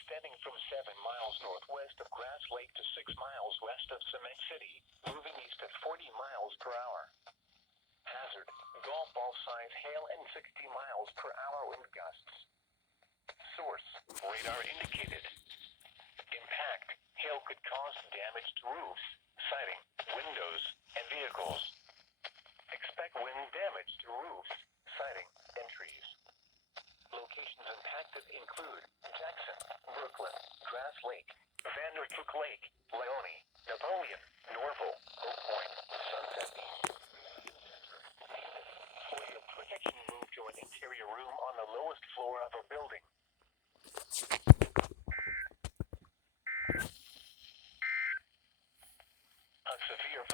extending from 7 miles northwest of Grass Lake to 6 miles west of Cement City, moving east at 40 miles per hour. Hazard, golf ball size hail and 60 miles per hour wind gusts. Source, radar indicated. Impact, hail could cause damage to roofs, siding, windows, and vehicles. Expect wind damage to roofs, siding, and trees. Locations impacted include Jackson, Brooklyn, Grass Lake, Vanderhook Lake, Leone, Napoleon, Norval, Oak Point, Sunset Beach. For your protection, move to an interior room on the lowest floor of a building. A severe